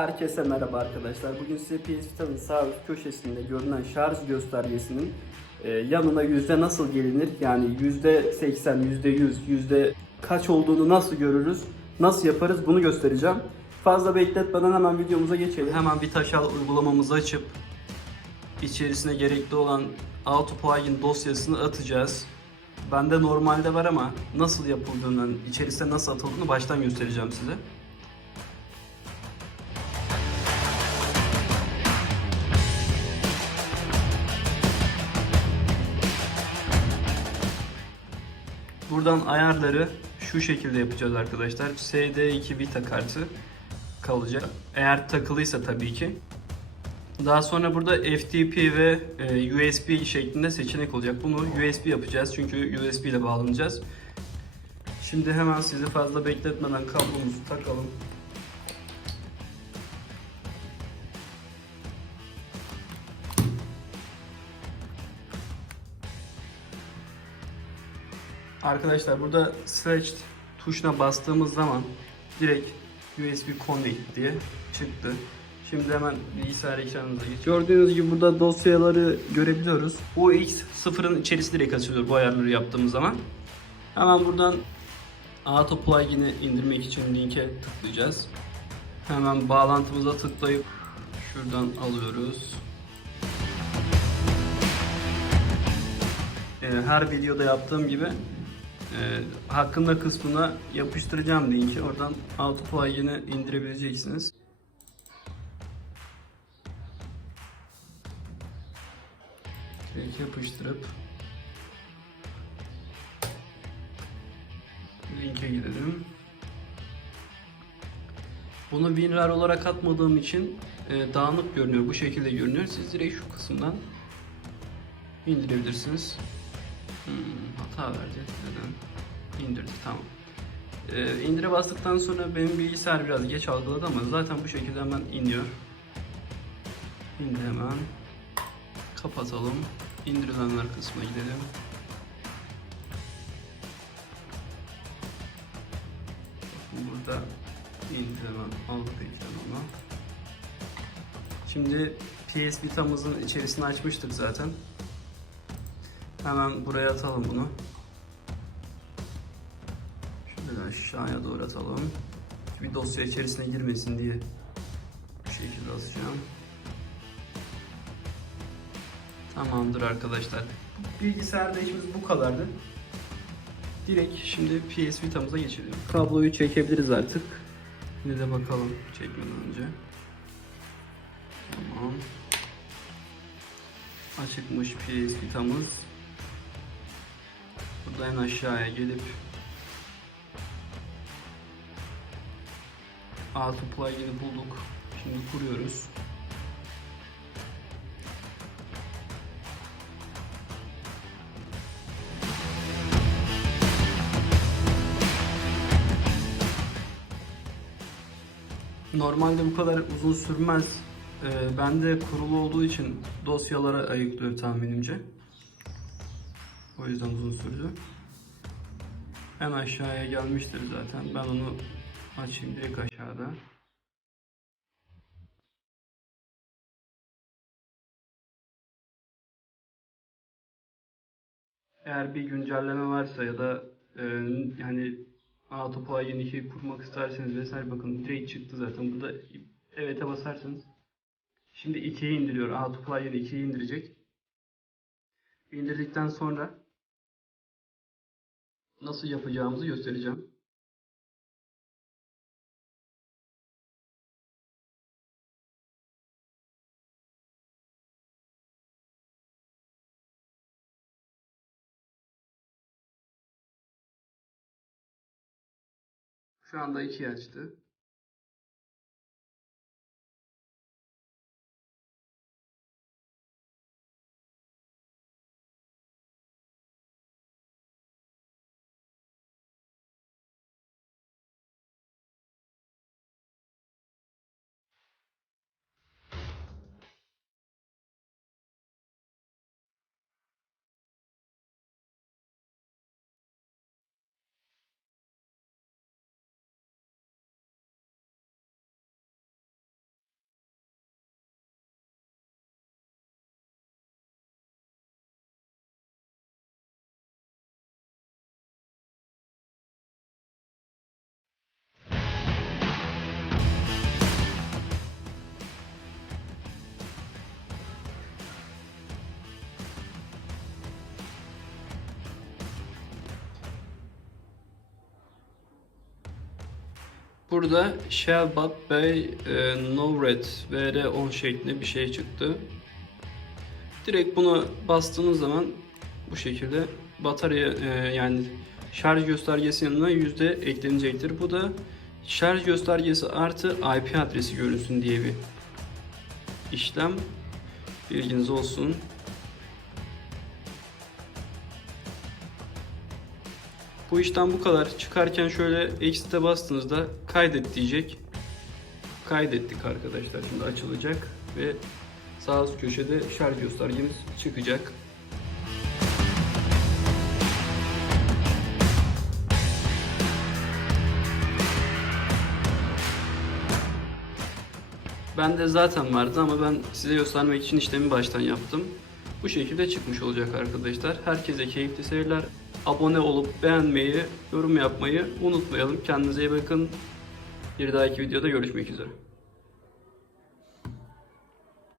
Herkese merhaba arkadaşlar. Bugün size PS Vita'nın sağ üst köşesinde görünen şarj göstergesinin e, yanına yüzde nasıl gelinir? Yani yüzde 80, yüzde 100, yüzde kaç olduğunu nasıl görürüz? Nasıl yaparız? Bunu göstereceğim. Fazla bekletmeden hemen videomuza geçelim. Hemen bir taşal uygulamamızı açıp içerisine gerekli olan auto plugin dosyasını atacağız. Bende normalde var ama nasıl yapıldığını, içerisine nasıl atıldığını baştan göstereceğim size. Buradan ayarları şu şekilde yapacağız arkadaşlar. SD2 Vita kartı kalacak. Eğer takılıysa tabii ki. Daha sonra burada FTP ve e, USB şeklinde seçenek olacak. Bunu USB yapacağız çünkü USB ile bağlanacağız. Şimdi hemen sizi fazla bekletmeden kablomuzu takalım. Arkadaşlar burada Stretched tuşuna bastığımız zaman direkt USB Connect diye çıktı. Şimdi hemen bilgisayar ekranımıza geçiyoruz. Gördüğünüz gibi burada dosyaları görebiliyoruz. Bu X0'ın içerisi direkt açılıyor bu ayarları yaptığımız zaman. Hemen buradan Auto Plugin'i indirmek için linke tıklayacağız. Hemen bağlantımıza tıklayıp şuradan alıyoruz. Ee, her videoda yaptığım gibi e, hakkında kısmına yapıştıracağım linki. Oradan Auto Plugin'i indirebileceksiniz. Direkt yapıştırıp linke gidelim. Bunu WinRAR olarak atmadığım için e, dağınık görünüyor. Bu şekilde görünüyor. Siz direkt şu kısımdan indirebilirsiniz. Hmm, hata verdi. Neden? İndirdik tamam. Ee, indire bastıktan sonra benim bilgisayar biraz geç algıladı ama zaten bu şekilde hemen iniyor. İndi hemen. Kapatalım. İndirilenler kısmına gidelim. Burada indi hemen aldık ekranına. Şimdi PS Vita'mızın içerisini açmıştık zaten. Hemen buraya atalım bunu. Şöyle aşağıya doğru atalım. Bir dosya içerisine girmesin diye bu şekilde asacağım. Tamamdır arkadaşlar. Bilgisayarda işimiz bu kadardı. Direkt şimdi PS Vita'mıza geçelim. Kabloyu çekebiliriz artık. Yine de bakalım çekmeden önce. Tamam. Açıkmış PS Vita'mız. En aşağıya gelip Auto plugin'i bulduk. Şimdi kuruyoruz. Normalde bu kadar uzun sürmez. Ee, bende kurulu olduğu için dosyalara ayıklıyor tahminimce. O yüzden uzun sürdü. En aşağıya gelmiştir zaten. Ben onu açayım direkt aşağıda. Eğer bir güncelleme varsa ya da e, yani Auto Plugin 2'yi kurmak isterseniz vesaire bakın direkt çıktı zaten. Burada evet'e basarsanız şimdi 2'yi indiriyor. Auto Plugin 2'yi indirecek. İndirdikten sonra nasıl yapacağımızı göstereceğim. Şu anda 2 açtı. Burada Shell Bat Bay e, No Red VR10 şeklinde bir şey çıktı. Direkt bunu bastığınız zaman bu şekilde batarya e, yani şarj göstergesi yanına yüzde eklenecektir. Bu da şarj göstergesi artı IP adresi görünsün diye bir işlem. Bilginiz olsun. Bu işten bu kadar. Çıkarken şöyle Exit'e bastığınızda kaydet diyecek. Kaydettik arkadaşlar. Şimdi açılacak ve sağ üst köşede şarj göstergemiz çıkacak. Bende zaten vardı ama ben size göstermek için işlemi baştan yaptım. Bu şekilde çıkmış olacak arkadaşlar. Herkese keyifli seyirler. Abone olup beğenmeyi, yorum yapmayı unutmayalım. Kendinize iyi bakın. Bir dahaki videoda görüşmek üzere.